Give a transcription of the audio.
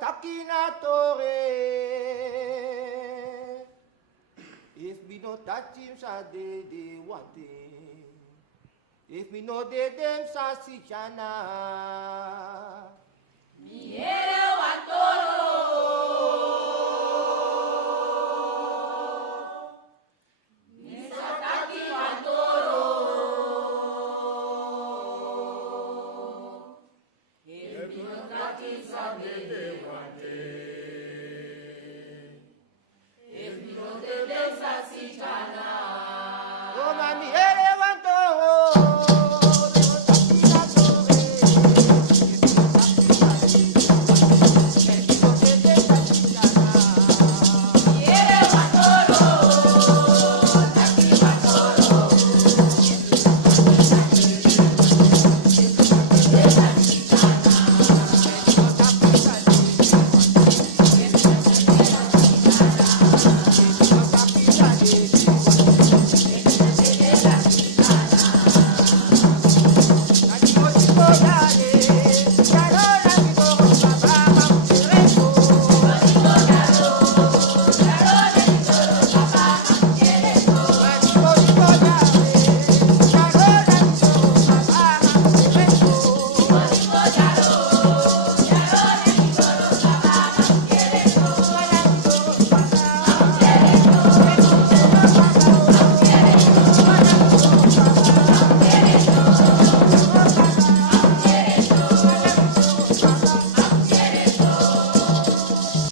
takina tore. If me no touch him, sa de wate. If me no de dem, sa si chana. Miere watoro. Misataki watoro. If me no touch him, sa de wate. If me no de dem, sa si chana. Oh, mami,